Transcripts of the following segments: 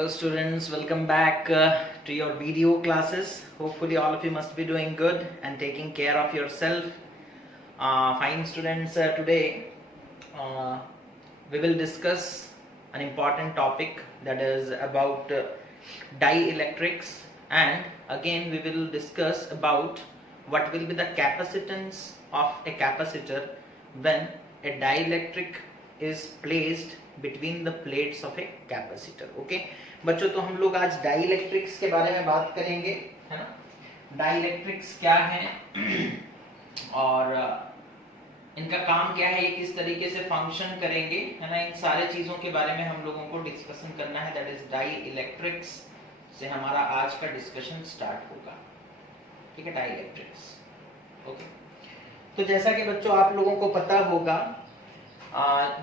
Hello students, welcome back to your video classes. Hopefully all of you must be doing good and taking care of yourself. Fine students, today we will discuss an important topic, that is about dielectrics, and again we will discuss about what will be the capacitance of a capacitor when a dielectric is placed between the plates of a capacitor. Okay बच्चों, तो हम लोग आज dielectrics के बारे में बात करेंगे, है ना। डाइलेक्ट्रिक्स क्या है और इनका काम क्या है, ये किस तरीके से फंक्शन करेंगे, है ना। इन सारे चीजों के बारे में हम लोगों को डिस्कशन करना है। दैट इज डाइलेक्ट्रिक्स से हमारा आज का डिस्कशन स्टार्ट होगा, ठीक है। Dielectrics, okay. तो जैसा कि बच्चों आप लोगों को पता होगा,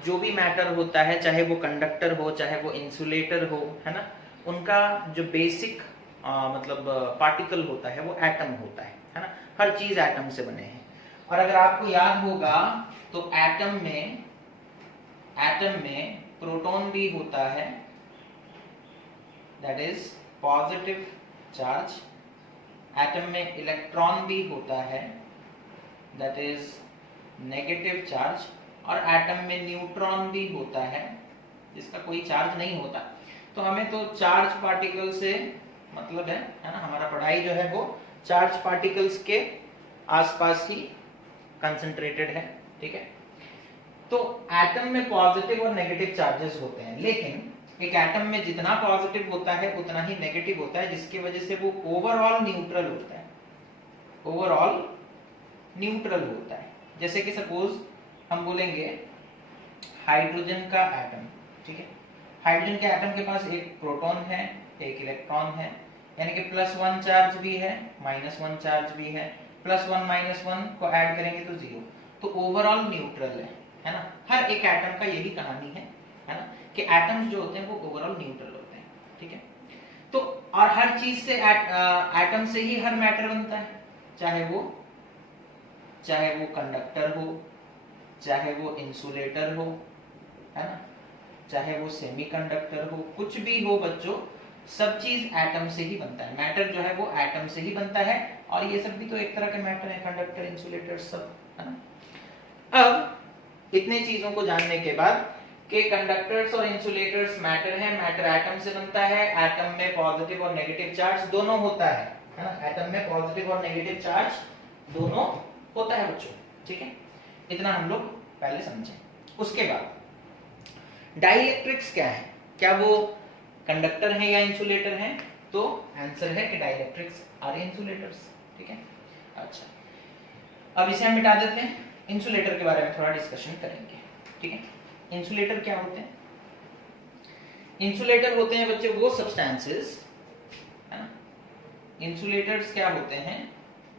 जो भी मैटर होता है, चाहे वो कंडक्टर हो चाहे वो इंसुलेटर हो, है ना, उनका जो बेसिक मतलब पार्टिकल होता है वो एटम होता है ना। हर चीज एटम से बने हैं। और अगर आपको याद होगा तो एटम में प्रोटॉन भी होता है, that is positive charge. Atom में इलेक्ट्रॉन भी होता है, दैट इज नेगेटिव चार्ज। और एटम में न्यूट्रॉन भी होता है, जिसका कोई चार्ज नहीं होता। तो हमें तो चार्ज पार्टिकल से मतलब है ना। हमारा पढ़ाई जो है वो चार्ज पार्टिकल्स के आसपास ही कंसंट्रेटेड है, ठीक है। तो एटम में पॉजिटिव और नेगेटिव चार्जेस होते हैं, लेकिन एक एटम में जितना पॉजिटिव होता है उतना ही नेगेटिव होता है, जिसकी वजह से वो ओवरऑल न्यूट्रल होता है। ओवरऑल न्यूट्रल होता है। जैसे कि सपोज हम बोलेंगे हाइड्रोजन का एटम, ठीक है। हाइड्रोजन के एटम के पास एक प्रोटॉन है, एक इलेक्ट्रॉन है, यानी कि +1 चार्ज भी है, -1 चार्ज भी है। +1 -1 को ऐड करेंगे तो 0। तो ओवरऑल न्यूट्रल है ना। हर एक एटम का यही कहानी है ना, कि एटम्स जो होते हैं वो ओवरऑल न्यूट्रल होते हैं, ठीक है। तो और हर चीज से एटम से ही हर मैटर बनता है, चाहे वो कंडक्टर हो, चाहे वो इंसुलेटर हो, है ना, चाहे वो सेमीकंडक्टर हो, कुछ भी हो बच्चों, सब चीज एटम से ही बनता है। मैटर जो है वो एटम से ही बनता है। और ये सब भी तो एक तरह के मैटर है, कंडक्टर, इंसुलेटर, सब, है ना। अब इतने चीजों को जानने के बाद कि कंडक्टर्स और इंसुलेटर्स मैटर है, मैटर एटम से बनता है, एटम में पॉजिटिव और नेगेटिव चार्ज दोनों होता है ना। एटम में पॉजिटिव और नेगेटिव चार्ज दोनों होता है बच्चों, ठीक है। इतना हम लोग पहले समझें। उसके बाद डाइलेक्ट्रिक्स क्या है, क्या वो कंडक्टर है या इंसुलेटर है? तो आंसर है कि डाइलेक्ट्रिक्स आर इंसुलेटर्स, ठीक है। अच्छा, अब इसे हम मिटा देते हैं। इंसुलेटर के बारे में थोड़ा डिस्कशन करेंगे, ठीक है। इंसुलेटर क्या होते हैं? इंसुलेटर होते हैं बच्चे वो सब्सटेंसेस, है ना। इंसुलेटर्स क्या होते हैं?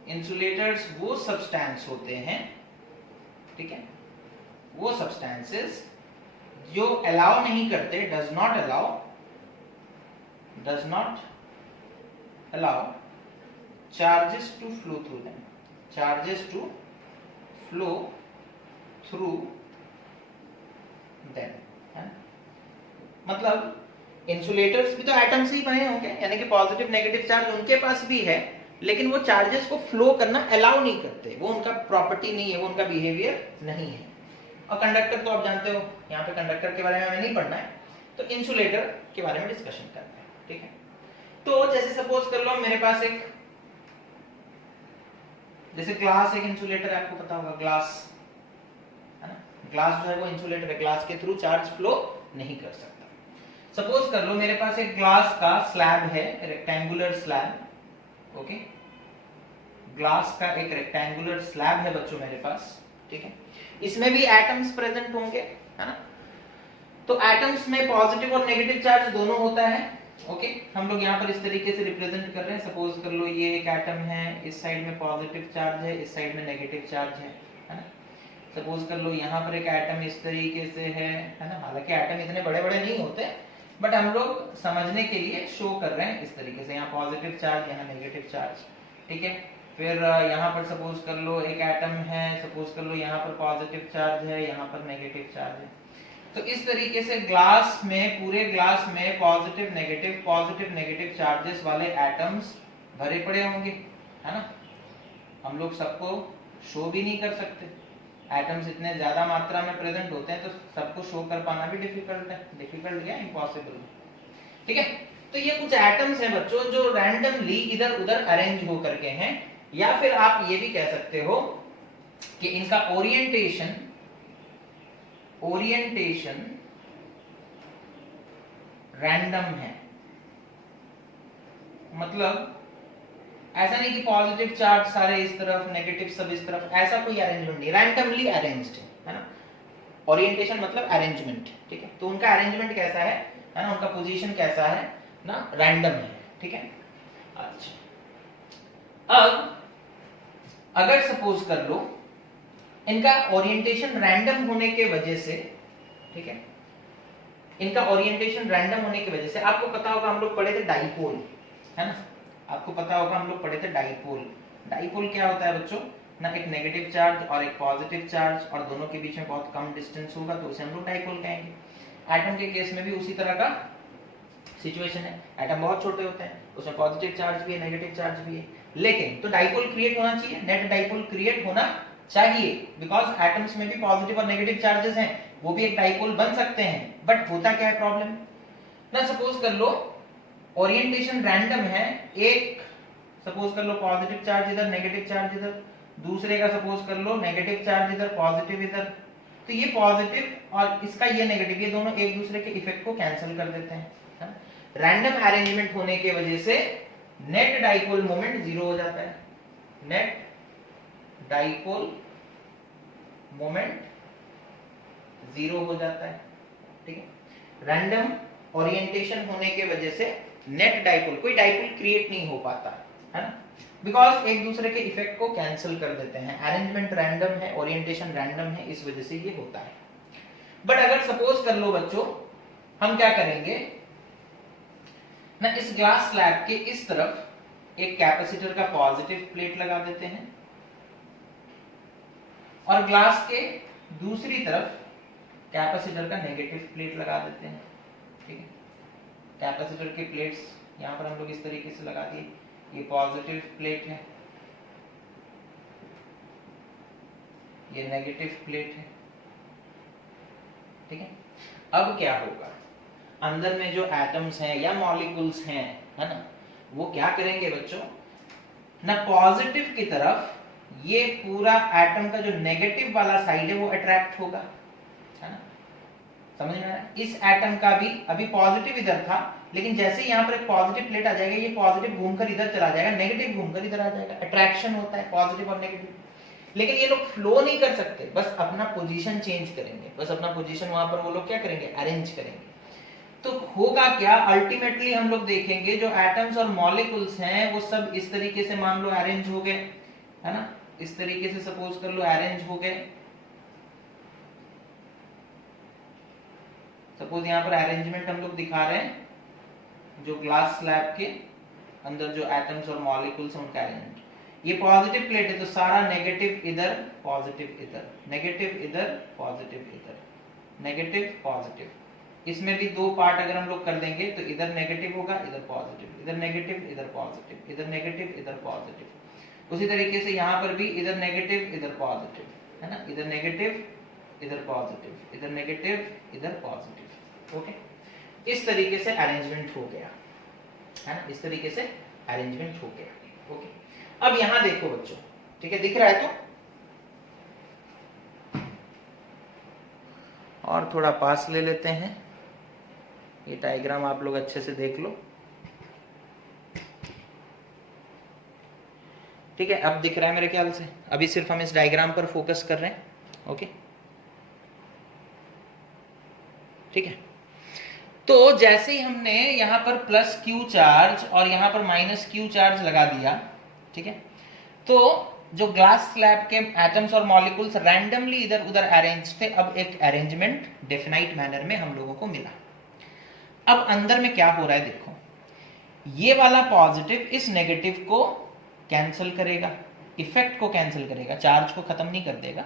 इंसुलेटर्स वो सब्सटेंस होते हैं, ठीक है, वो सब्सटेंसेस जो अलाउ नहीं करते, does not allow charges to flow through them, charges to flow through them. मतलब इंसुलेटर्स भी तो एटम से ही बने होंगे, यानी कि पॉजिटिव नेगेटिव चार्ज उनके पास भी है, लेकिन वो चार्जेस को फ्लो करना अलाउ नहीं करते, वो उनका प्रॉपर्टी नहीं है, वो उनका बिहेवियर नहीं है। और कंडक्टर तो आप जानते हो, यहाँ पे कंडक्टर के बारे में हमें नहीं पढ़ना है, तो इंसुलेटर के बारे में डिस्कशन करते हैं, ठीक है। तो जैसे सपोज कर लो मेरे पास एक, जैसे ग्लास एक इंसुलेटर है, आपको पता होगा ग्लास, है ना। ग्लास जो है वो इंसुलेटर है, ग्लास के थ्रू चार्ज फ्लो नहीं कर सकता। सपोज कर लो मेरे पास एक ग्लास का स्लैब है, रेक्टेंगुलर स्लैब, ओके। ग्लास का एक रेक्टेंगुलर स्लैब है बच्चों मेरे पास, ठीक है। इसमें भी एटम्स प्रेजेंट होंगे, है ना। तो एटम्स में पॉजिटिव और नेगेटिव चार्ज दोनों होता है, ओके। हम लोग यहाँ पर इस तरीके से रिप्रेजेंट कर रहे हैं। सपोज कर लो ये एक एटम है, इस साइड में पॉजिटिव चार्ज है, इस साइड में नेगेटिव चार्ज है ना। सपोज कर लो यहाँ पर एक एटम इस तरीके से है ना। हालांकि एटम इतने बड़े बड़े नहीं होते, बट हम लोग समझने के लिए शो कर रहे हैं इस तरीके से। यहाँ पॉजिटिव चार्ज, यहाँ नेगेटिव चार्ज, ठीक है। फिर यहाँ पर सपोज कर लो एक एटम है, सपोज कर लो यहाँ पर पॉजिटिव चार्ज है, यहाँ पर नेगेटिव चार्ज है। तो इस तरीके से ग्लास में, पूरे ग्लास में पॉजिटिव नेगेटिव चार्जेस वाले एटम्स भरे पड़े होंगे, है ना। हम लोग सबको शो भी नहीं कर सकते, एटम्स इतने ज्यादा मात्रा में प्रेजेंट होते हैं तो सबको शो कर पाना भी डिफिकल्ट या इम्पॉसिबल, ठीक है। तो ये कुछ एटम्स हैं बच्चों जो रैंडमली इधर उधर अरेंज हो करके हैं, या फिर आप ये भी कह सकते हो कि इनका ओरिएंटेशन रैंडम है। मतलब ऐसा नहीं कि पॉजिटिव चार्ज सारे इस तरफ, नेगेटिव सब इस तरफ, ऐसा कोई अरेंजमेंट नहीं, रैंडमली अरेंज्ड है ना। ओरिएंटेशन मतलब अरेंजमेंट, ठीक है। तो उनका अरेंजमेंट कैसा है ना, उनका पोजीशन कैसा है ना, रैंडम है, ठीक है। अच्छा, अब अगर सपोज कर लो इनका ओरिएंटेशन रैंडम होने के वजह से, ठीक है, इनका ओरिएंटेशन रैंडम होने की वजह से, आपको पता होगा हम लोग पढ़े थे डाइपोल, है ना। आपको पता होगा हम लोग पढ़े थे डाइपोल। डाइपोल क्या होता है बच्चों ना, एक नेगेटिव चार्ज और एक पॉजिटिव चार्ज, और दोनों के बीच में बहुत कम डिस्टेंस होगा तो उसे हम लोग डाइपोल कहेंगे। एटम के केस में भी उसी तरह का सिचुएशन है, एटम बहुत छोटे होते हैं, उसमें पॉजिटिव चार्ज भी है, नेगेटिव चार्ज भी है, लेकिन तो डाइपोल क्रिएट होना चाहिए, नेट डाइपोल क्रिएट होना चाहिए, बिकॉज एटम्स में भी पॉजिटिव और नेगेटिव चार्जेस हैं, वो भी एक डाइपोल बन सकते हैं। बट होता क्या है प्रॉब्लम ना, सपोज कर लो ओरिएंटेशन रैंडम है, एक सपोज कर लो पॉजिटिव चार्ज इधर, नेगेटिव चार्ज इधर, दूसरे का सपोज कर लो नेगेटिव चार्ज इधर, पॉजिटिव इधर, तो ये पॉजिटिव और इसका ये नेगेटिव, ये दोनों एक दूसरे के इफेक्ट को कैंसिल कर देते हैं। रैंडम अरेंजमेंट होने के वजह से नेट डाइपोल मोमेंट जीरो हो जाता है, नेट डाइपोल मोमेंट जीरो हो जाता है, ठीक है। रैंडम ओरिएंटेशन होने के वजह से नेट डाइपोल, कोई डाइपोल क्रिएट नहीं हो पाता है ना, बिकॉज एक दूसरे के इफेक्ट को कैंसिल कर देते हैं। अरेंजमेंट रैंडम है, ओरिएंटेशन रैंडम है, इस वजह से ये होता है। बट अगर सपोज कर लो बच्चों, हम क्या करेंगे ना, इस ग्लास स्लैब के इस तरफ एक कैपेसिटर का पॉजिटिव प्लेट लगा देते हैं और ग्लास के दूसरी तरफ कैपेसिटर का नेगेटिव प्लेट लगा देते हैं, ठीक है। कैपेसिटर के प्लेट्स यहां पर हम लोग इस तरीके से लगा दिए, ये पॉजिटिव प्लेट है, ये नेगेटिव प्लेट है, ठीक है। अब क्या होगा, अंदर में जो एटम्स हैं या मॉलिक्यूल्स हैं, है ना, वो क्या करेंगे बच्चों ना, पॉजिटिव की तरफ ये पूरा एटम का जो नेगेटिव वाला साइड है वो अट्रैक्ट होगा, है ना, समझ में आ रहा है। इस एटम का भी अभी पॉजिटिव इधर था, लेकिन जैसे ही यहाँ पर एक पॉजिटिव प्लेट आ जाएगा, ये पॉजिटिव घूमकर इधर चला जाएगा, नेगेटिव घूमकर इधर आ जाएगा, अट्रैक्शन होता है पॉजिटिव और नेगेटिव। लेकिन ये लोग फ्लो नहीं कर सकते, बस अपना पोजीशन चेंज करेंगे, बस अपना पोजीशन वहां पर वो लोग क्या करेंगे, अरेंज करेंगे। तो होगा क्या, अल्टीमेटली हम लोग देखेंगे जो एटम्स और मॉलिक्यूल्स हैं वो सब इस तरीके से मान लो अरेंज हो गए, है ना, इस तरीके से सपोज कर लो अरेंज हो गए। सपोज यहां पर अरेंजमेंट हम लोग दिखा रहे हैं, जो ग्लास स्लैब के अंदर जो एटम्स और मॉलिक्यूल्स हैं उनका अरेंजमेंट। ये पॉजिटिव प्लेट है तो सारा नेगेटिव इधर, पॉजिटिव इधर, नेगेटिव इधर, पॉजिटिव इधर, नेगेटिव पॉजिटिव। इसमें भी दो पार्ट अगर हम लोग कर देंगे तो इधर नेगेटिव होगा, इधर पॉजिटिव, इधर नेगेटिव, इधर पॉजिटिव, इधर नेगेटिव, इधर पॉजिटिव। उसी तरीके से यहाँ पर भी इधर नेगेटिव, इधर पॉजिटिव, है ना, इधर नेगेटिव, इधर पॉजिटिव, इधर नेगेटिव, इधर पॉजिटिव। ओके, इस तरीके से अरेंजमेंट हो गया, है ना, इस तरीके से अरेंजमेंट हो गया। ओके, अब यहां देखो बच्चों, ठीक है, दिख रहा है तो, और थोड़ा पास ले लेते हैं, ये डायग्राम आप लोग अच्छे से देख लो, ठीक है। अब दिख रहा है मेरे ख्याल से, अभी सिर्फ हम इस डायग्राम पर फोकस कर रहे हैं, ओके, ठीक है। तो जैसे ही हमने यहां पर प्लस क्यू चार्ज और यहां पर माइनस क्यू चार्ज लगा दिया, ठीक है, तो जो ग्लास स्लैब के एटम्स और मॉलिक्यूल्स रैंडमली इधर उधर अरेंज थे, अब एक अरेंजमेंट डेफिनाइट मैनर में हम लोगों को मिला। अब अंदर में क्या हो रहा है देखो, ये वाला पॉजिटिव इस नेगेटिव को कैंसिल करेगा, इफेक्ट को कैंसिल करेगा, चार्ज को खत्म नहीं कर देगा।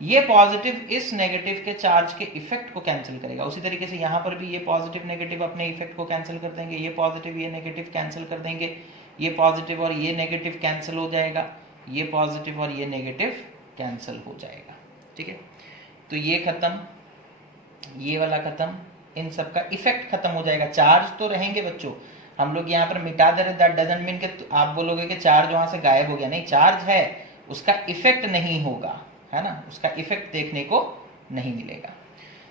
ये पॉजिटिव इस नेगेटिव के चार्ज के इफेक्ट को कैंसिल करेगा। उसी तरीके से यहाँ पर भी ये पॉजिटिव नेगेटिव अपने इफेक्ट को कैंसिल कर देंगे, ये पॉजिटिव ये नेगेटिव कैंसिल कर देंगे, ये पॉजिटिव और ये नेगेटिव कैंसिल हो जाएगा, ये पॉजिटिव और ये नेगेटिव कैंसिल हो जाएगा। ठीक है, तो ये खत्म, ये वाला खत्म, इन सब का इफेक्ट खत्म हो जाएगा। चार्ज तो रहेंगे बच्चों, हम लोग यहाँ पर मिटा दे रहे, दैट डजंट मीन कि आप बोलोगे कि चार्ज वहां से गायब हो गया, नहीं, चार्ज है, उसका इफेक्ट नहीं होगा, है ना, उसका इफेक्ट देखने को नहीं मिलेगा।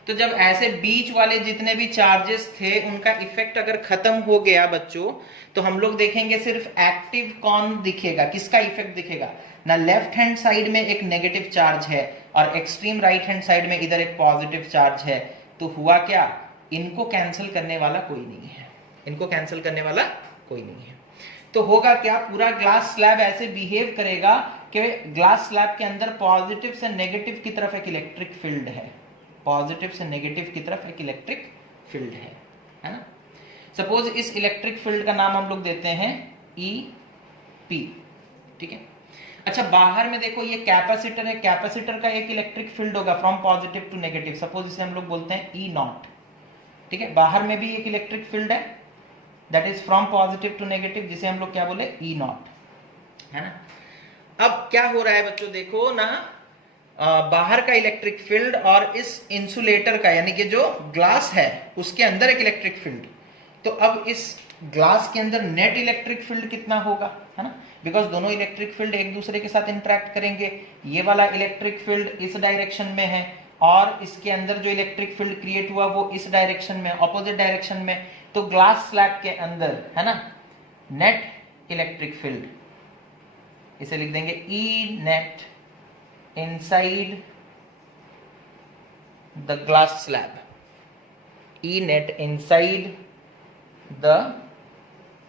तो जब ऐसे बीच वाले जितने भी चार्जेस थे उनका इफेक्ट अगर खत्म हो गया बच्चों, तो हम लोग देखेंगे सिर्फ एक्टिव कौन दिखेगा, किसका इफेक्ट दिखेगा ना, लेफ्ट हैंड साइड में एक नेगेटिव चार्ज है और एक्सट्रीम राइट हैंड साइड में इधर एक पॉजिटिव चार्ज है। तो हुआ क्या, इनको कैंसिल करने वाला कोई नहीं है, इनको कैंसिल करने वाला कोई नहीं है। तो होगा क्या, पूरा ग्लास स्लैब ऐसे बिहेव करेगा कि ग्लास स्लैब के अंदर पॉजिटिव से नेगेटिव की तरफ एक इलेक्ट्रिक फील्ड है, पॉजिटिव से नेगेटिव की तरफ एक इलेक्ट्रिक फील्ड है ना। सपोज इस इलेक्ट्रिक फील्ड का नाम हम लोग देते हैं EP, ठीक है। अच्छा, बाहर में देखो ये कैपेसिटर है, कैपेसिटर का एक इलेक्ट्रिक फील्ड होगा from positive to negative, suppose इसे हम लोग बोलते हैं E0, ठीक है। बाहर में भी एक इलेक्ट्रिक फील्ड है that is from positive to negative, जिसे हम लोग क्या बोले, E0, है ना। अब क्या हो रहा है बच्चों, देखो ना, बाहर का इलेक्ट्रिक फील्ड और इस इंसुलेटर का, यानी कि जो ग्लास है उसके अंदर एक इलेक्ट्रिक फील्ड, तो अब इस ग्लास के अंदर नेट इलेक्ट्रिक फील्ड कितना होगा, है ना, बिकॉज दोनों इलेक्ट्रिक फील्ड एक दूसरे के साथ इंटरेक्ट करेंगे। ये वाला इलेक्ट्रिक फील्ड इस डायरेक्शन में है और इसके अंदर जो इलेक्ट्रिक फील्ड क्रिएट हुआ वो इस डायरेक्शन में, ऑपोजिट डायरेक्शन में। तो ग्लास स्लैब के अंदर, है ना, नेट इलेक्ट्रिक फील्ड, इसे लिख देंगे E net inside the glass slab, E net inside the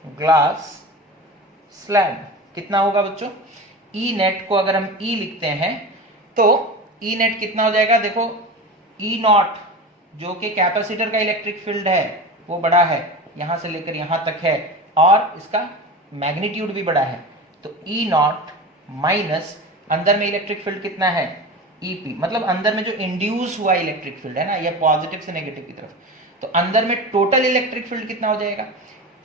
glass slab कितना होगा बच्चों, E नेट को अगर हम E लिखते हैं तो E नेट कितना हो जाएगा, देखो E0 जो कि कैपेसिटर का इलेक्ट्रिक फील्ड है वो बड़ा है, यहां से लेकर यहां तक है और इसका मैग्नीट्यूड भी बड़ा है, तो E0 माइनस अंदर में इलेक्ट्रिक फील्ड कितना है EP, मतलब अंदर में जो इंड्यूस हुआ इलेक्ट्रिक फील्ड है ना, ये पॉजिटिव से नेगेटिव की तरफ, तो अंदर में टोटल इलेक्ट्रिक फील्ड कितना हो जाएगा,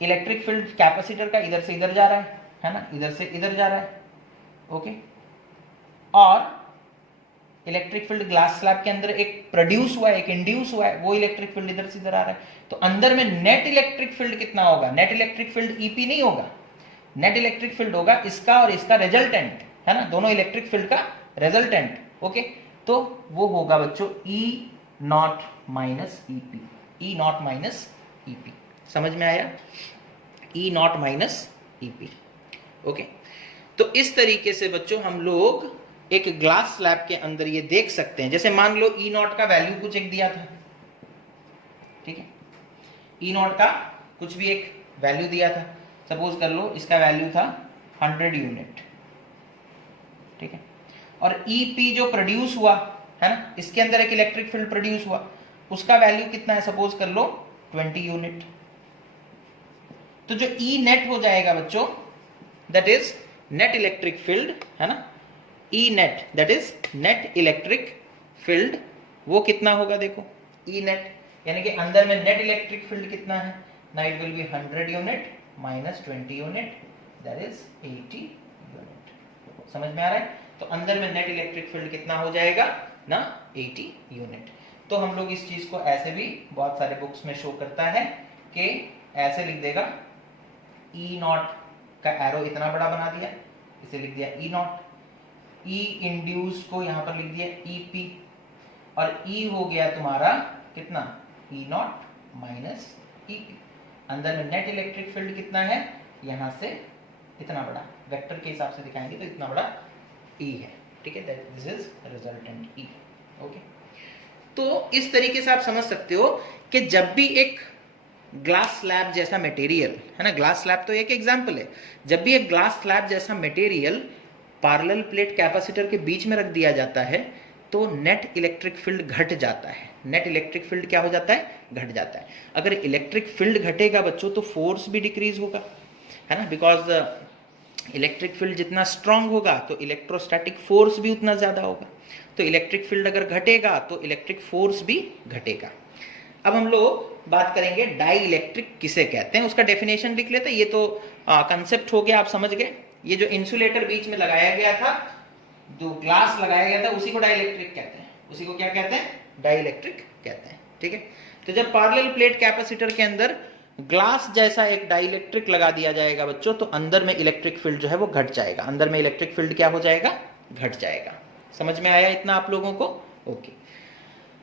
इलेक्ट्रिक फील्ड कैपेसिटर का इधर से इधर जा रहा है ना, इधर से इधर जा रहा है, ओके, और इलेक्ट्रिक फील्ड ग्लास स्लैब के अंदर एक प्रोड्यूस हुआ है, एक इंड्यूस हुआ है, वो इलेक्ट्रिक फील्ड इधर से इधर आ रहा है, तो अंदर में नेट इलेक्ट्रिक फील्ड कितना होगा, नेट इलेक्ट्रिक फील्ड EP नहीं होगा, नेट इलेक्ट्रिक फील्ड होगा इसका और इसका रिजल्टेंट, है ना, दोनों इलेक्ट्रिक फील्ड का रिजल्टेंट, ओके। तो वो होगा बच्चों E0 minus EP, E0 minus EP, समझ में आया, E0 माइनस EP, ओके। तो इस तरीके से बच्चों हम लोग एक ग्लास स्लैब के अंदर ये देख सकते हैं। जैसे मान लो E0 का वैल्यू कुछ एक दिया था, ठीक है, E0 का कुछ भी एक वैल्यू दिया था, सपोज कर लो इसका वैल्यू था 100 यूनिट, ठीक है, और EP जो प्रोड्यूस हुआ है ना, इसके अंदर एक इलेक्ट्रिक फील्ड प्रोड्यूस हुआ, उसका वैल्यू कितना है, सपोज कर लो 20 यूनिट। तो जो E नेट हो जाएगा बच्चों, that is net electric field, है ना, E net that is net electric field, वो कितना होगा, देखो E नेट, यानी कि अंदर में नेट इलेक्ट्रिक फील्ड कितना है ना, it will be 100 unit minus 20 unit, that is 80 unit. समझ में आ रहा है, तो अंदर में नेट इलेक्ट्रिक फील्ड कितना हो जाएगा ना, 80 यूनिट। तो हम लोग इस चीज को ऐसे भी बहुत सारे बुक्स में शो करता है कि ऐसे लिख देगा, E0 का एरो इतना बड़ा बना दिया, इसे लिख दिया E0, E इंड्यूस को यहां पर लिख दिया EP, और E हो गया तुम्हारा कितना, E0 माइनस EP। अंदर में नेट इलेक्ट्रिक फील्ड कितना है, यहां से इतना बड़ा, वेक्टर के हिसाब से दिखाएंगे तो इतना बड़ा E है, ठीक है, that this is resultant E, okay. तो इस तरीके से आप समझ सकते हो कि जब भी एक ग्लास स्लैब जैसा मटेरियल, है ना, ग्लास स्लैब तो एक एग्जांपल है, जब भी एक ग्लास स्लैब जैसा मटेरियल पैरेलल प्लेट कैपेसिटर के बीच में रख दिया जाता है तो नेट इलेक्ट्रिक फील्ड घट जाता है। नेट इलेक्ट्रिक फील्ड क्या हो जाता है, घट जाता है। अगर इलेक्ट्रिक फील्ड घटेगा बच्चों तो फोर्स भी डिक्रीज होगा, है ना, बिकॉज इलेक्ट्रिक फील्ड जितना स्ट्रांग होगा तो इलेक्ट्रोस्टैटिक फोर्स भी उतना ज्यादा होगा। तो इलेक्ट्रिक फील्ड अगर घटेगा तो इलेक्ट्रिक फोर्स भी घटेगा। अब हम लोग बात करेंगे डाई इलेक्ट्रिक किसे कहते हैं, उसका डेफिनेशन लिख लेते हैं। ये तो कंसेप्ट हो गया, आप समझ गए। ये जो इंसुलेटर बीच में लगाया गया था, जो ग्लास लगाया गया था, उसी को डाई इलेक्ट्रिक कहते हैं। उसी को क्या कहते हैं? डाई इलेक्ट्रिक कहते हैं। ठीक है, तो जब पैरेलल प्लेट कैपेसिटर के अंदर ग्लास जैसा एक डाई इलेक्ट्रिक लगा दिया जाएगा बच्चों, तो अंदर में इलेक्ट्रिक फील्ड जो है वो घट जाएगा। अंदर में इलेक्ट्रिक फील्ड क्या हो जाएगा? घट जाएगा। समझ में आया इतना आप लोगों को? ओके।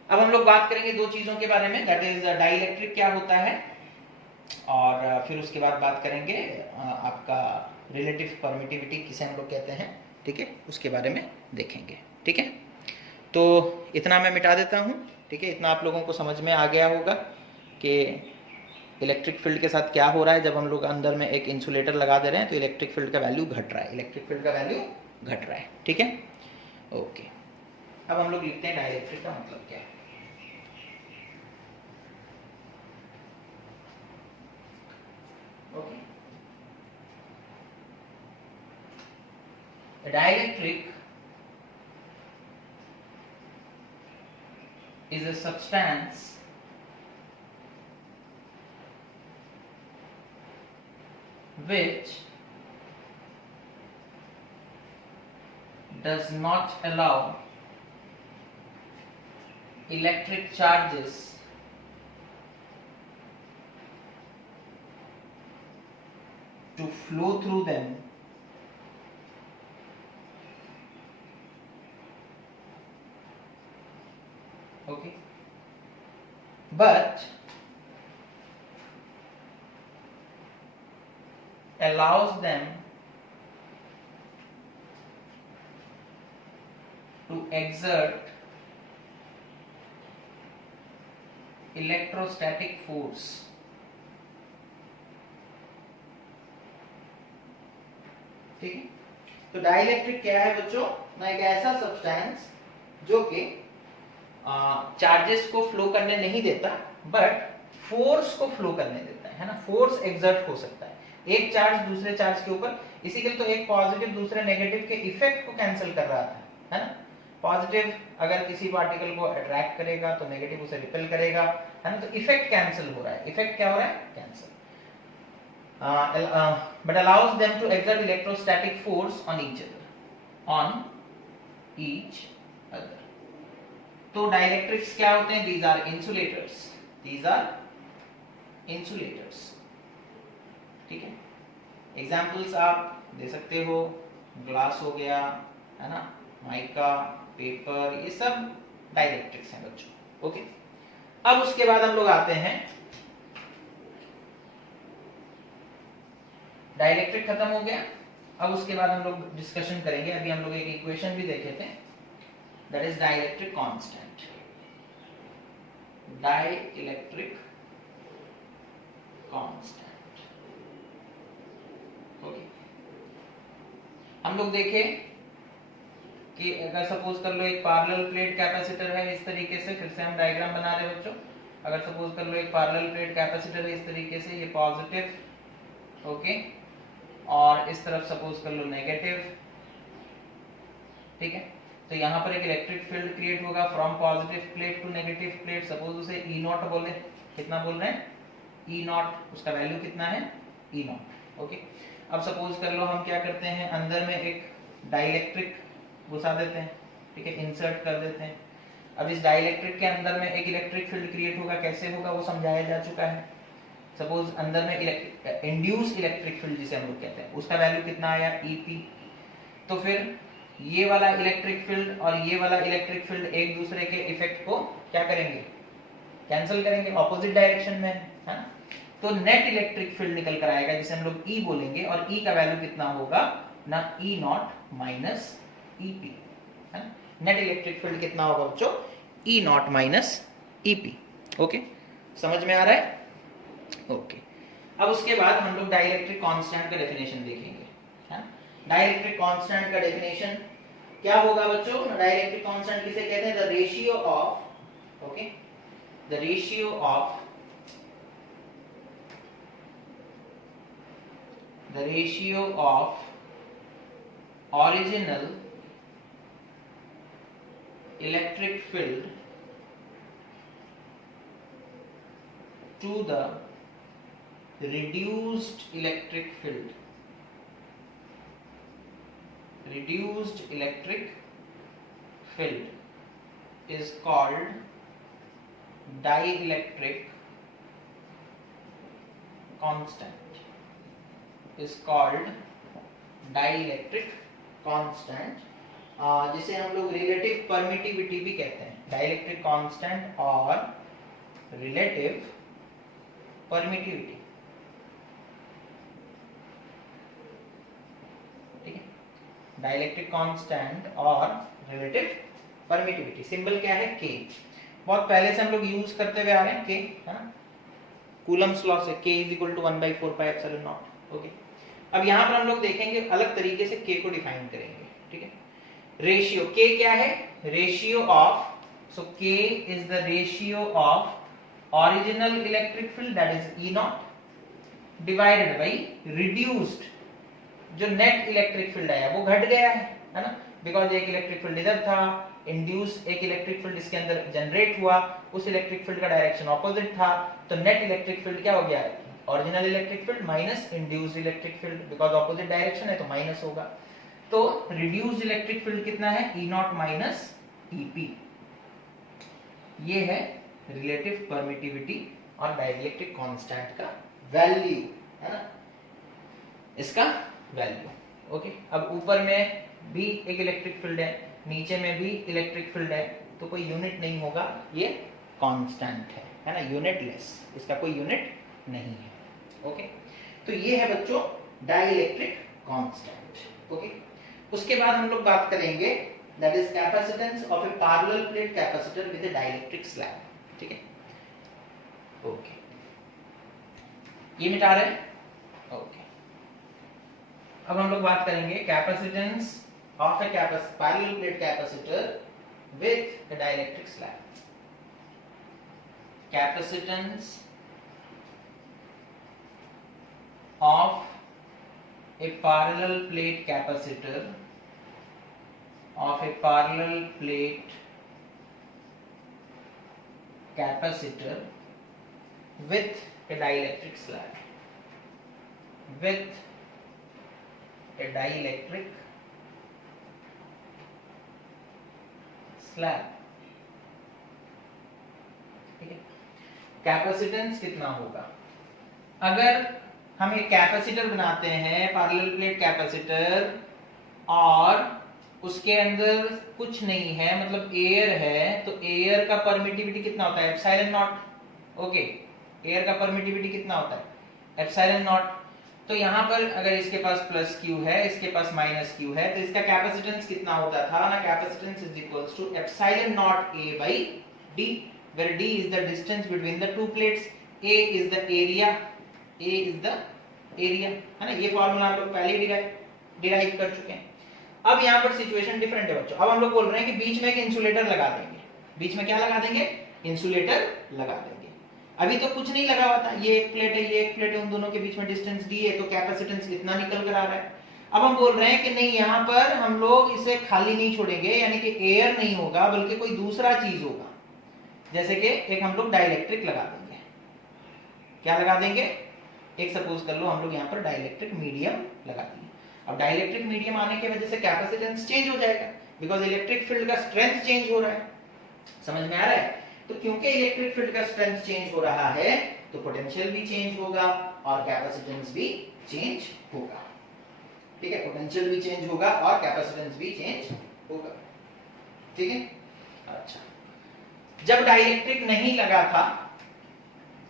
अब हम लोग बात करेंगे दो चीजों के बारे में, दैट इज डाई इलेक्ट्रिक क्या होता है, और फिर उसके बाद बात करेंगे आपका रिलेटिव परमिटिविटी किसे हम लोग कहते हैं। ठीक है, उसके बारे में देखेंगे। ठीक है, तो इतना मैं मिटा देता हूँ। ठीक है, इतना आप लोगों को समझ में आ गया होगा कि इलेक्ट्रिक फील्ड के साथ क्या हो रहा है। जब हम लोग अंदर में एक इंसुलेटर लगा दे रहे हैं तो इलेक्ट्रिक फील्ड का वैल्यू घट रहा है, इलेक्ट्रिक फील्ड का वैल्यू घट रहा है। ठीक है, ओके। अब हम लोग लिखते हैं डाई इलेक्ट्रिक का मतलब क्या है। A dielectric is a substance which does not allow electric charges to flow through them okay, but allows them to exert electrostatic force। ठीक है, तो डाइलेक्ट्रिक क्या है बच्चों? ना एक ऐसा सब्सटेंस जो कि चार्जेस को फ्लो करने नहीं देता, बट फोर्स को फ्लो करने देता है ना। फोर्स एग्जर्ट हो सकता है, एक चार्ज दूसरे चार्ज के ऊपर। इसी के लिए तो एक पॉजिटिव दूसरे नेगेटिव के इफेक्ट को कैंसिल कर रहा था, है ना। पॉजिटिव अगर किसी पार्टिकल को अट्रैक्ट करेगा तो नेगेटिव उसे रिपेल करेगा, है ना। तो इफेक्ट कैंसिल हो रहा है। इफेक्ट क्या हो रहा है? Cancel. but allows them to exert electrostatic force on each other। तो डाइलेक्ट्रिक्स क्या होते हैं? these are insulators। ठीक है, एग्जांपल्स आप दे सकते हो, ग्लास हो गया, है ना, माइका, पेपर, ये सब डाइलेक्ट्रिक्स हैं बच्चों। ओके, अब उसके बाद हम लोग आते हैं, डाइलेक्ट्रिक खत्म हो गया। अब उसके बाद हम लोग डिस्कशन करेंगे, अभी हम लोग एक इक्वेशन भी देखे थे, that is dielectric constant. Dielectric constant. Okay, हम लोग देखे कि अगर सपोज कर लो एक पैरेलल प्लेट कैपेसिटर है इस तरीके से, फिर से हम डायग्राम बना रहे हैं बच्चों। अगर सपोज कर लो एक पैरेलल प्लेट कैपेसिटर है इस तरीके से, ये पॉजिटिव, ओके, और इस तरफ सपोज कर लो नेगेटिव। ठीक है, तो यहाँ पर एक इलेक्ट्रिक फील्ड क्रिएट होगा from positive plate to negative plate. Suppose उसे ई नॉट बोले, कितना बोल रहे हैं? ई नॉट। उसका वैल्यू कितना है? E not. ओके, अब सपोज कर लो हम क्या करते हैं, अंदर में एक डाइलेक्ट्रिक घुसा देते हैं। ठीक है, इंसर्ट कर देते हैं। अब इस डाइलेक्ट्रिक के अंदर में एक इलेक्ट्रिक फील्ड क्रिएट होगा, कैसे होगा वो समझाया जा चुका है। सपोज अंदर में इंड्यूस इलेक्ट्रिक फील्ड जिसे हम लोग कहते हैं, उसका वैल्यू कितना आया? ईपी। तो फिर ये वाला इलेक्ट्रिक फील्ड और ये वाला इलेक्ट्रिक फील्ड एक दूसरे के इफेक्ट को क्या करेंगे? कैंसिल करेंगे, ऑपोजिट डायरेक्शन में, है ना। तो नेट इलेक्ट्रिक फील्ड निकल कर आएगा जिसे हम लोग ई बोलेंगे, और ई का वैल्यू कितना होगा ना? ई नॉट माइनस ईपी, है ना। नेट इलेक्ट्रिक फील्ड कितना होगा बच्चों? ई नॉट माइनस ईपी। ओके, समझ में आ रहा है? ओके, अब उसके बाद हम लोग डाइलेक्ट्रिक कांस्टेंट का डेफिनेशन देखेंगे। डाइलेक्ट्रिक कांस्टेंट का डेफिनेशन क्या होगा बच्चों? डाइलेक्ट्रिक कांस्टेंट किसे कहते हैं? The ratio of, okay, the ratio of original electric field to the reduced electric field. Reduced electric field is called dielectric constant. Is called dielectric constant, जिसे हम लोग रिलेटिव परमिटिविटी भी कहते हैं. डाइलेक्ट्रिक कांस्टेंट और रिलेटिव परमिटिविटी. ठीक है, dielectric constant और रिलेटिव परमिटिविटी. सिंबल क्या है? के. बहुत पहले से हम लोग यूज करते हुए आ रहे हैं के, है ना. कूलम्स लॉ से k = 1/4πε0. ओके, अब यहां पर हम लोग देखेंगे अलग तरीके से k को डिफाइन करेंगे. ठीक है, रेशियो. k क्या है? Ratio of, so k is the ratio of original electric field, that is E0, divided by reduced, जो नेट इलेक्ट्रिक फील्ड आया वो घट गया है ना, बिकॉज एक इलेक्ट्रिक फील्ड इधर था, इंड्यूस एक इलेक्ट्रिक फील्ड इसके अंदर जनरेट हुआ, उस इलेक्ट्रिक फील्ड का डायरेक्शन ऑपोजिट था, तो नेट इलेक्ट्रिक फील्ड क्या हो गया? Original electric field minus induced electric field, because opposite direction है तो माइनस होगा. तो रिड्यूस्ड इलेक्ट्रिक फील्ड कितना है? E0 minus EP. ये है रिलेटिव परमिटिविटी और डाइलेक्ट्रिक कांस्टेंट का वैल्यू, है ना, इसका वैल्यू. ओके, अब ऊपर में भी एक इलेक्ट्रिक फील्ड है, नीचे में भी इलेक्ट्रिक फील्ड है, तो कोई यूनिट नहीं होगा, ये कांस्टेंट है ना, यूनिटलेस, इसका कोई यूनिट नहीं है. ओके, तो ये है बच्चों डाइलेक्ट्रिक कांस्टेंट. ओके, उसके बाद हम लोग बात करेंगे that is capacitance of A parallel plate capacitor with A dielectric slab. ठीक है, ओके, ये मिटा रहे हैं. ओके, अब हम लोग बात करेंगे capacitance of A parallel plate capacitor with A dielectric slab. Capacitance of a parallel plate capacitor with a dielectric slab. ठीक है, कैपेसिटेंस कितना होगा? अगर हम एक कैपेसिटर बनाते हैं, पैरेलल प्लेट कैपेसिटर, और उसके अंदर कुछ नहीं है, मतलब एयर है, तो एयर का परमिटिविटी कितना होता है? Epsilon not. ओके, एयर का परमिटिविटी कितना होता है? Epsilon nought. तो यहां पर अगर इसके पास प्लस क्यू है, इसके पास माइनस क्यू है, तो इसका कैपेसिटेंस कितना होता था ना? Capacitance is equals to epsilon not A by D, where D is the distance between the two plates, A is the area, है ना. ये फॉर्मूला हम लोग पहले डिराइव कर चुके हैं. अब यहाँ पर सिचुएशन डिफरेंट है बच्चों. अब हम लोग बोल रहे हैं कि बीच में एक इंसुलेटर लगा देंगे. बीच में क्या लगा देंगे? इंसुलेटर लगा देंगे. अभी तो कुछ नहीं लगा हुआ था, ये एक प्लेट है, ये एक प्लेट है, उन दोनों के बीच में डिस्टेंस D है, तो कैपेसिटेंस इतना निकल कर आ रहा है. अब हम बोल रहे हैं कि नहीं, यहाँ पर हम लोग इसे खाली नहीं छोड़ेंगे, यानी कि एयर नहीं होगा बल्कि कोई दूसरा चीज होगा. जैसे कि एक हम लोग डाइलेक्ट्रिक लगा देंगे. क्या लगा देंगे? एक सपोज कर लो हम लोग यहाँ पर डाइलेक्ट्रिक मीडियम लगा दिए. अब डाइलेक्ट्रिक मीडियम आने की वजह से कैपेसिटेंस चेंज हो जाएगा, बिकॉज इलेक्ट्रिक फील्ड का स्ट्रेंथ चेंज हो रहा है. समझ में आ रहा है? तो क्योंकि इलेक्ट्रिक फील्ड का स्ट्रेंथ चेंज हो रहा है, तो पोटेंशियल भी चेंज होगा और कैपेसिटेंस भी चेंज होगा. ठीक है, पोटेंशियल भी चेंज होगा और कैपेसिटेंस भी चेंज होगा. ठीक है, अच्छा. जब डाइलेक्ट्रिक नहीं लगा था,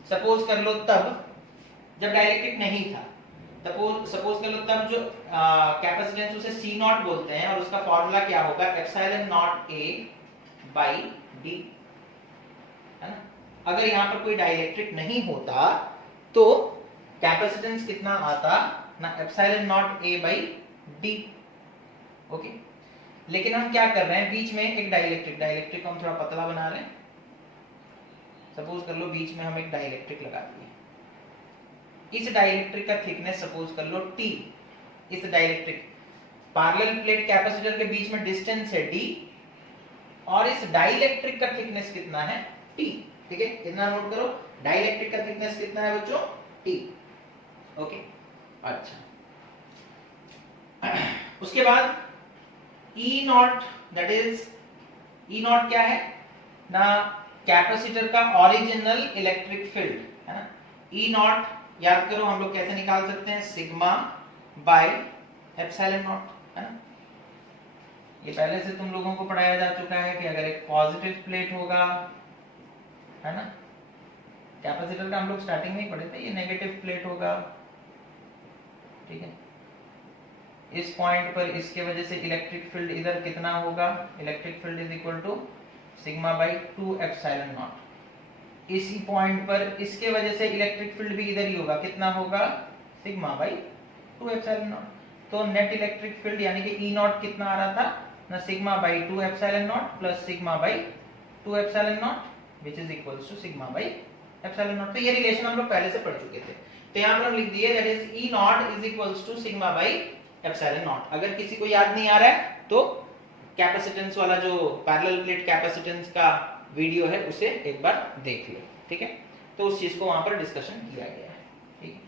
सपोज कर लो तब, जब डाइलेक्ट्रिक नहीं था, सपोज कर लो तब, जो कैपेसिटेंस उसे C0 बोलते हैं, और उसका फॉर्मूला क्या होगा? Epsilon not A by D, है ना. अगर यहाँ पर कोई डाइलेक्ट्रिक नहीं होता तो कैपेसिटेंस कितना आता ना? Epsilon not A by D. Okay, लेकिन हम क्या कर रहे हैं, बीच में एक डाइलेक्ट्रिक को हम थोड़ा पतला बना रहे हैं. सपोज कर लो बीच में हम एक डाइलेक्ट्रिक लगा दिए. इस डाइलेक्ट्रिक का थिकनेस सपोज कर लो T. इस डाइलेक्ट्रिक पैरेलल प्लेट कैपेसिटर के बीच में डिस्टेंस है D, और इस डाइलेक्ट्रिक का थिकनेस कितना है T। ठीक है, कितना नोट करो, डाइलेक्ट्रिक का थिकनेस कितना है बच्चों T। ओके, अच्छा उसके बाद E not, that is E not क्या है ना, कैपेसिटर का ओरिजिनल इलेक्ट्रिक फील्ड है ना। E नॉट याद करो हम लोग कैसे निकाल सकते हैं, सिग्मा बाय एप्सिलॉन नॉट है ना। ये पहले से तुम लोगों को पढ़ाया जा चुका है कि अगर एक पॉजिटिव प्लेट होगा है ना, कैपेसिटर का हम लोग स्टार्टिंग में ही पढ़े थे, ये नेगेटिव प्लेट होगा, ठीक है। इस पॉइंट पर इसके वजह से इलेक्ट्रिक फील्ड इधर कितना होगा, electric field is equal to sigma by 2 epsilon nought. इसी पॉइंट पर इसके वजह से इलेक्ट्रिक फील्ड भी इधर ही होगा, कितना होगा सिग्मा बाई 2 एप्सिलॉन नॉट। तो नेट इलेक्ट्रिक फील्ड यानी कि E नॉट कितना आ रहा था ना, sigma by 2 epsilon nought plus sigma by 2 epsilon nought which is equals to sigma by epsilon nought. तो ये रिलेशन हम लोग पहले से पढ़ चुके थे, तो यहां पर हम लिख दिए that is E nought is equals to sigma by epsilon nought. अगर किसी को याद नहीं आ रहा है तो कैपेसिटेंस वाला जो पैरेलल प्लेट कैपेसिटेंस का वीडियो है उसे एक बार देख लो, ठीक है। तो उस चीज को वहां पर डिस्कशन किया गया है, ठीक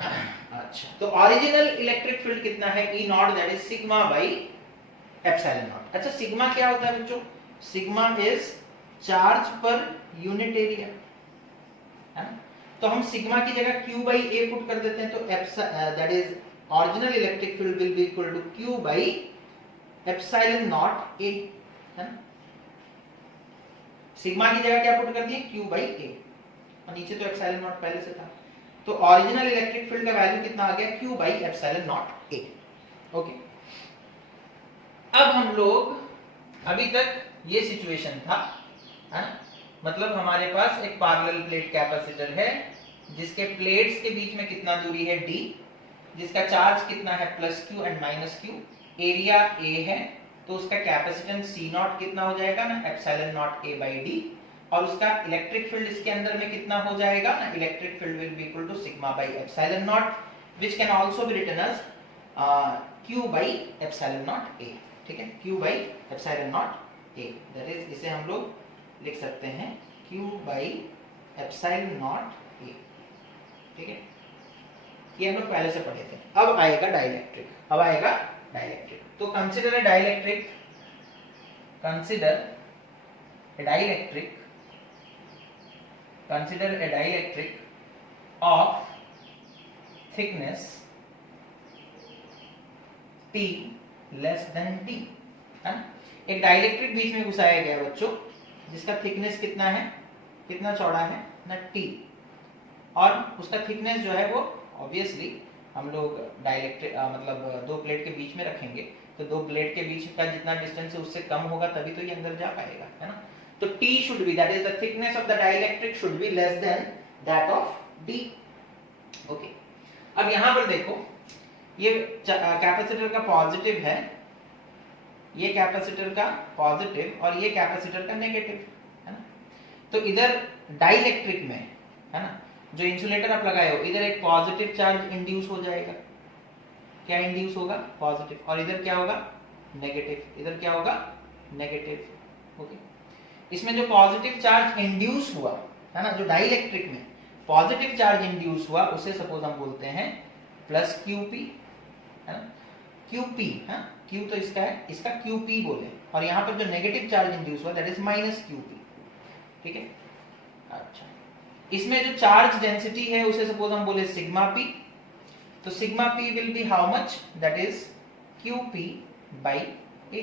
है। अच्छा, तो ओरिजिनल इलेक्ट्रिक फील्ड कितना है E not, that is sigma by epsilon not. अच्छा, सिग्मा क्या होता है बच्चों, sigma is charge per unit area है ना। तो हम सिग्मा की जगह Q बाई A पुट कर देते हैं, तो that is original electric field will be equal to Q by epsilon not A है ना। सिग्मा की जगह क्या पुट कर दिए Q बाई A, और नीचे तो एप्सिलॉन नॉट पहले से था, तो ओरिजिनल इलेक्ट्रिक फील्ड का वैल्यू कितना आ गया Q by epsilon not A। Okay, अब हम लोग अभी तक ये सिचुएशन था है ना, मतलब हमारे पास एक पैरेलल प्लेट कैपेसिटर है जिसके प्लेट्स के बीच में कितना दूरी है D, जिसका चार्ज कितना है plus Q and minus Q, area A है, तो उसका कैपेसिटेंस C नॉट कितना हो जाएगा ना, epsilon not A by D, और उसका इलेक्ट्रिक फील्ड इसके अंदर में कितना हो जाएगा ना, electric field will be equal to sigma by epsilon nought which can also be written as Q by epsilon not A, ठीक है, Q by epsilon not A, that is इसे हम लोग लिख सकते हैं Q by epsilon not A, ठीक है। ये हम लोग पहले से पढ़े थे। अब आएगा डाइलेक्ट्रिक, अब आएगा डाइलेक्ट्रिक। तो consider a dielectric, consider a dielectric, consider a dielectric of thickness T less than T है ना। एक डाइलेक्ट्रिक बीच में घुसाया गया बच्चों जिसका थिकनेस कितना है, कितना चौड़ा है ना T, और उसका थिकनेस जो है वो ऑब्वियसली हम लोग डाइलेक्ट्रिक मतलब दो प्लेट के बीच में रखेंगे, तो दो प्लेट के बीच का जितना डिस्टेंस है उससे कम होगा तभी तो ये अंदर जा पाएगा है ना। तो T should be, that is the thickness of the dielectric should be less than that of D। Okay, अब यहां पर देखो ये कैपेसिटर का पॉजिटिव है, ये कैपेसिटर का पॉजिटिव और ये कैपेसिटर का नेगेटिव है ना। तो इधर डाइलेक्ट्रिक में है ना, जो इंसुलेटर आप लगाए हो इधर एक पॉजिटिव चार्ज इंड्यूस हो जाएगा, क्या इंड्यूस होगा पॉजिटिव, और इधर क्या होगा नेगेटिव, इधर क्या होगा नेगेटिव। ओके, इसमें जो पॉजिटिव चार्ज इंड्यूस हुआ है ना, जो डाइलेक्ट्रिक में पॉजिटिव चार्ज इंड्यूस हुआ उसे सपोज हम बोलते हैं प्लस QP है ना, QP है, Q तो इसका है, इसका QP बोले, और यहाँ पर जो नेगेटिव चार्ज इंड्यूस हुआ दैट इज माइनस QP, ठीक है। अच्छा, इसमें जो चार्ज डेंसिटी है उसे सपोज हम बोले सिग्मा P, तो sigma P will be how much, that is QP by A है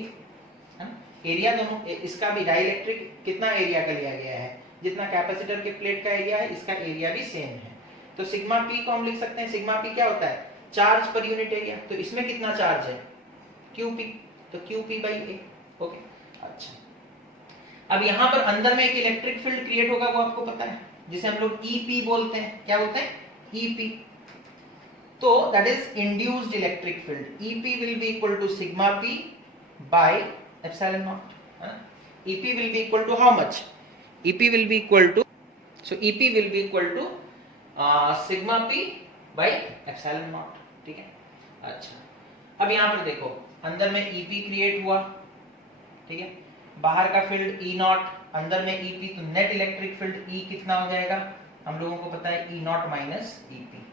ना। एरिया दोनों, इसका भी डाइलेक्ट्रिक कितना एरिया का लिया गया है, जितना कैपेसिटर के प्लेट का एरिया है इसका एरिया भी सेम है, तो सिग्मा P को हम लिख सकते हैं, सिग्मा P क्या होता है चार्ज पर यूनिट एरिया, तो इसमें कितना चार्ज है QP, तो QP बाई A। ओके, अच्छा, अब यहां पर अंदर में एक इलेक्ट्रिक फील्ड क्रिएट होगा, वो आपको पता है, जिसे हम लोग EP बोलते हैं, क्या बोलते हैं EP, तो that is induced electric field, EP will be equal to sigma P by epsilon nought है ना। EP will be equal to how much, EP will be equal to, so EP will be equal to sigma P by epsilon nought, ठीक है। अच्छा, अब यहां पर देखो अंदर में EP क्रिएट हुआ, ठीक है, बाहर का फील्ड ई नॉट, अंदर में ईपी, तो नेट इलेक्ट्रिक फील्ड ई कितना हो जाएगा, हम लोगों को पता है E not minus EP,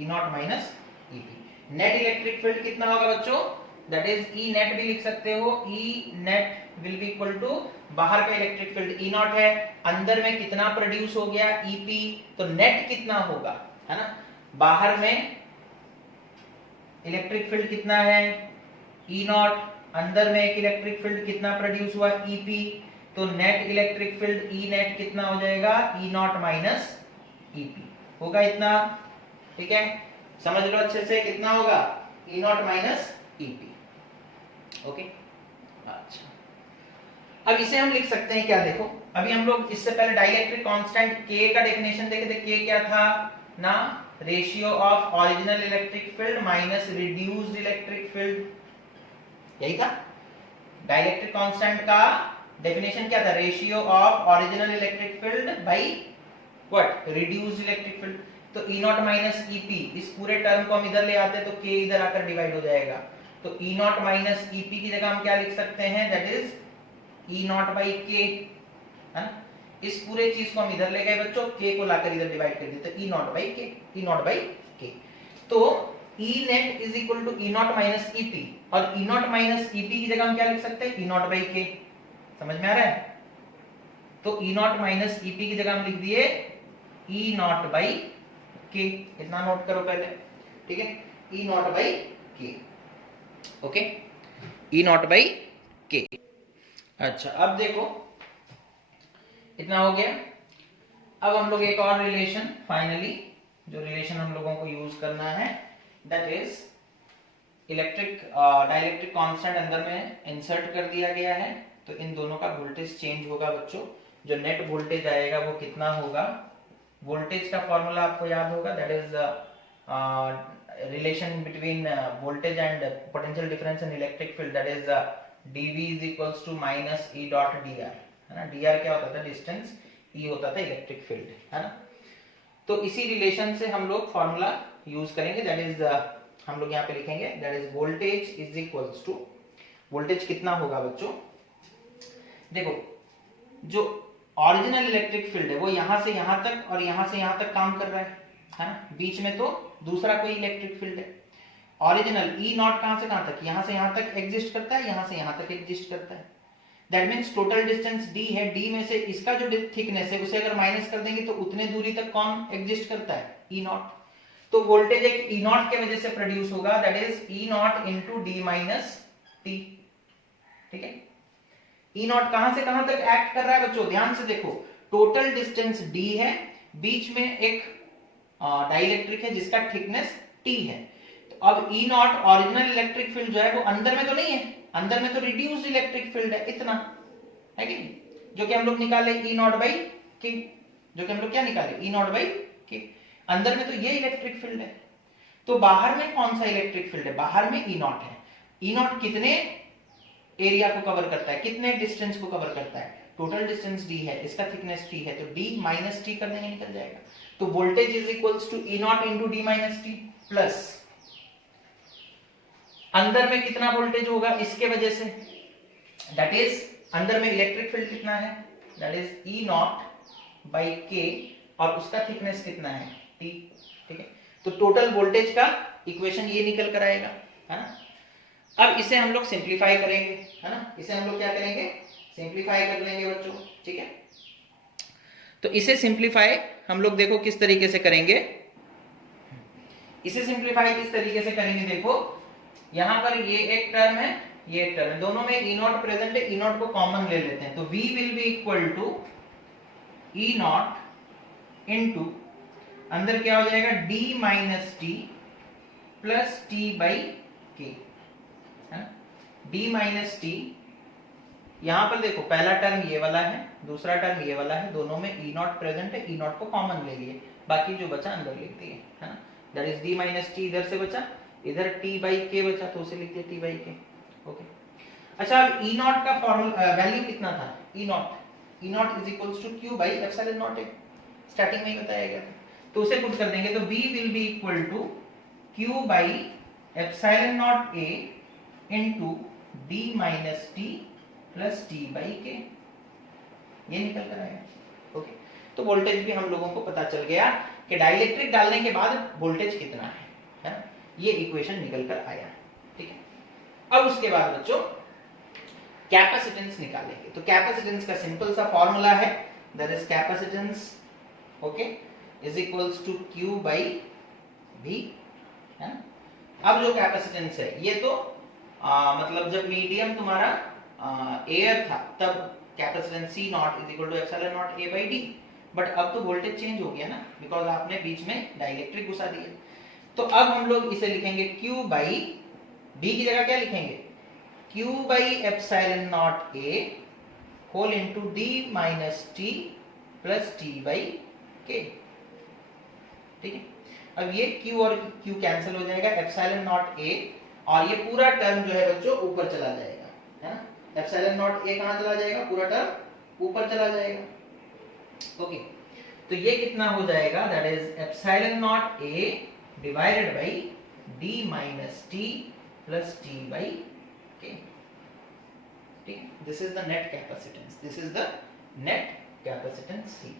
E not minus EP. Net electric field कितना होगा बच्चों, दैट इज ई नेट भी लिख सकते हो, E net will be equal to बाहर का इलेक्ट्रिक फील्ड ई नॉट है, अंदर में कितना प्रोड्यूस हो गया ईपी, तो नेट कितना होगा, है ना। बाहर में इलेक्ट्रिक फील्ड कितना है ई नॉट, अंदर में एक इलेक्ट्रिक फील्ड कितना प्रोड्यूस हुआ ईपी, तो net electric field E net कितना हो जाएगा ई नॉट माइनस ईपी होगा इतना, ठीक है, समझ लो अच्छे से कितना होगा ई नॉट माइनस ईपी। ओके, अच्छा अब इसे हम लिख सकते हैं क्या, देखो अभी हम लोग इससे पहले डाइलेक्ट्रिक कांस्टेंट K का डेफिनेशन देखे थे, K क्या था ना, ratio of original electric field minus reduced electric field, यही था डाइलेक्ट्रिक कांस्टेंट का डेफिनेशन क्या था, ratio of original electric field by what, reduced electric field. तो ई नॉट माइनस ईपी, इस पूरे टर्म को हम इधर ले आते हैं तो K इधर आकर डिवाइड हो जाएगा, तो ई नॉट माइनस ईपी की जगह हम क्या लिख सकते हैं, that is E not by के, है ना। इस पूरे चीज को हम इधर ले गए बच्चों, के को लाकर इधर डिवाइड कर दिया, तो ई नॉट बाई के, ई नॉट बाई के, तो E net is equal to E not minus EP, और ई नॉट माइनस ईपी की जगह हम क्या लिख सकते हैं, ई नॉट बाई के, समझ में आ रहा है। तो ई नॉट माइनस ईपी की जगह हम लिख दिए ई नॉट बाई के, इतना नोट करो पहले, ठीक है, ई नॉट बाई के, ओके, ई नॉट बाई के। अच्छा अब देखो इतना हो गया, अब हम लोग एक और रिलेशन, फाइनली जो रिलेशन हम लोगों को यूज करना है, that is electric dielectric constant अंदर में इंसर्ट कर दिया गया है, तो इन दोनों का वोल्टेज चेंज होगा बच्चों, जो नेट वोल्टेज आएगा वो कितना होगा, वोल्टेज का फॉर्मूला आपको याद होगा, that is relation between voltage and potential difference in electric field, that is dv is equals to minus e dot dr, है ना, dr क्या होता था डिस्टेंस, e होता था इलेक्ट्रिक फील्ड, है ना। तो इसी रिलेशन से हम लोग फॉर्मूला यूज करेंगे, दैट इज हम लोग यहाँ पे लिखेंगे, that is voltage is equals to, voltage कितना होगा बच्चों, देखो जो ओरिजिनल इलेक्ट्रिक फील्ड है वो यहां से यहां तक और यहां से यहां तक काम कर रहा है ना, बीच में तो दूसरा कोई इलेक्ट्रिक फील्ड है। ओरिजिनल ई नॉट कहां से कहां तक, यहां से यहां तक एग्जिस्ट करता है, यहां से यहां तक एग्जिस्ट करता है, that means total distance d है, d में से इसका जो थिकनेस है उसे अगर माइनस कर देंगे तो उतने दूरी तक कौन एग्जिस्ट करता है, ई नॉट। तो वोल्टेज एक ई नॉट के वजह से प्रोड्यूस होगा, that is E nought into D minus T, ठीक है। ई नॉट कहां से कहां तक एक्ट कर रहा है बच्चों, ध्यान से देखो, टोटल डिस्टेंस d है, बीच में एक डाइलेक्ट्रिक है जिसका थिकनेस t है, तो अब E not original electric field जो है वो अंदर में तो नहीं है, अंदर में तो रिड्यूस्ड इलेक्ट्रिक फील्ड है, इतना है कि नहीं, जो कि हम लोग निकाले ई नॉट बाई के, जो कि हम लोग क्या निकाले ई नॉट बाई के, अंदर में तो ये इलेक्ट्रिक फील्ड है, तो बाहर में कौन सा इलेक्ट्रिक फील्ड है, बाहर में ई नॉट है। ई नॉट कितने एरिया को कवर करता है, कितने डिस्टेंस को कवर करता है, टोटल डिस्टेंस d है, इसका थिकनेस t है, तो d माइनस टी कर देंगे निकल जाएगा, तो voltage is equals to E nought into D minus T plus अंदर में कितना वोल्टेज होगा इसके वजह से, दैट इज अंदर में इलेक्ट्रिक फील्ड कितना है, that is E not by के, और उसका थिकनेस कितना है t, ठीक है। तो टोटल वोल्टेज का इक्वेशन ये निकल कर आएगा, है ना। अब इसे हम लोग सिंप्लीफाई करेंगे, है ना, इसे हम लोग क्या करेंगे, सिंप्लीफाई कर लेंगे बच्चों, ठीक है। तो इसे सिंप्लीफाई हम लोग देखो किस तरीके से करेंगे, इसे सिंप्लीफाई किस तरीके से करेंगे, देखो यहां पर ये एक टर्म है, ये एक टर्म है, दोनों में ई नॉट प्रेजेंट है, ई नॉट को कॉमन ले लेते हैं, तो v will be equal to E nought into अंदर क्या हो जाएगा d minus T plus T by K, d minus टी, यहां पर देखो पहला टर्म ये वाला है, दूसरा टर्म ये वाला है, दोनों में ई नॉट प्रेजेंट है, ई नॉट को कॉमन ले लिए, बाकी जो बचा अंदर लिख दिए, है ना, that is d minus T, इधर से बचा, इधर t बाई के बचा, तो उसे लिख दिया t बाई के, ओके। अच्छा अब ई नॉट का फॉर्मूला वैल्यू कितना था, E not is equals to q by epsilon not a, starting में ही बताया गया था, तो उसे पुट कर देंगे, तो v will be equal to q by epsilon not a इनटू d minus t plus T by K, ये निकल कर आएगा। ओके, तो वोल्टेज भी हम लोगों को पता चल गया कि डाइलेक्ट्रिक डालने के बाद वोल्टेज कितना है ना, ये इक्वेशन निकल कर आया। ठीक है, अब उसके बाद बच्चों कैपेसिटेंस निकालेंगे। तो कैपेसिटेंस का सिंपल सा फॉर्मूला है, that is capacitance okay is equals to Q by V है। अब जो कैपेसिटेंस है ये तो मतलब जब मीडियम तुम्हारा एयर था तब capacitance C nought is equal to epsilon not A by D, but अब तो वोल्टेज चेंज हो गया ना, बिकॉज आपने बीच में डाइलेक्ट्रिक घुसा दिया। तो अब हम लोग इसे लिखेंगे Q बाई D की जगह क्या लिखेंगे, Q by epsilon not A whole into D minus T plus T by K। ठीक है, अब ये Q और Q कैंसिल हो जाएगा, एप्सिलॉन नॉट A और ये पूरा टर्म जो है बच्चों ऊपर चला जाएगा, है ना। एप्सिलॉन नॉट A कहां चला जाएगा, पूरा टर्म ऊपर चला जाएगा। ओके, तो ये कितना हो जाएगा, that is epsilon not A divided by D minus T plus T by K। ठीक है, this is the net capacitance, this is the net capacitance C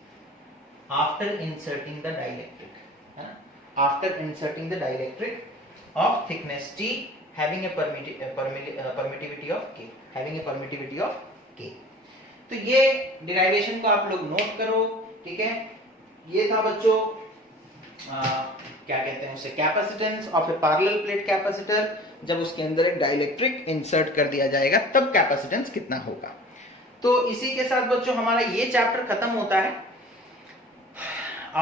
after inserting the dielectric, है ना, after inserting the dielectric of thickness T having a permittivity of K, having a permittivity of K। तो ये derivation को आप लोग note करो। ठीक है, ये था बच्चों क्या कहते हैं उसे, capacitance of A parallel plate capacitor. जब उसके अंदर एक डाइलेक्ट्रिक इंसर्ट कर दिया जाएगा तब कैपेसिटेंस कितना होगा। तो इसी के साथ बच्चों हमारा ये चैप्टर खत्म होता है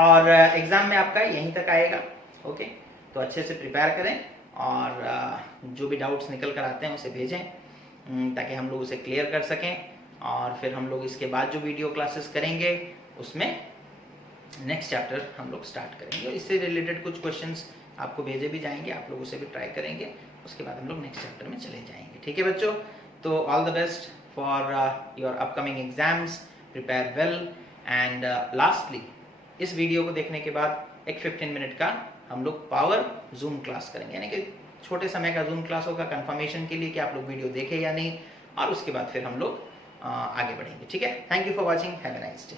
और एग्जाम में आपका यहीं तक आएगा। ओके, तो अच्छे से प्रिपेयर करें और जो भी डाउट्स निकल कर आते हैं उसे भेजें ताकि हम लोग उसे क्लियर कर सकें, और फिर हम लोग इसके बाद जो वीडियो क्लासेस करेंगे उसमें नेक्स्ट चैप्टर हम लोग स्टार्ट करेंगे और इससे रिलेटेड कुछ क्वेश्चंस आपको भेजे भी जाएंगे, आप लोग उसे भी ट्राई करेंगे, उसके बाद हम लोग नेक्स्ट चैप्टर में चले जाएंगे। ठीक है बच्चों, तो all the best for your upcoming exams, prepare well and lastly इस वीडियो को देखने के बाद एक 15 मिनट का हम लोग पावर जूम क्लास करेंगे, यानी कि छोटे समय का जूम क्लास होगा कंफर्मेशन के लिए कि आप लोग वीडियो देखे या नहीं, और उसके बाद फिर हम लोग आगे बढ़ेंगे। ठीक है, thank you for watching, have a nice day.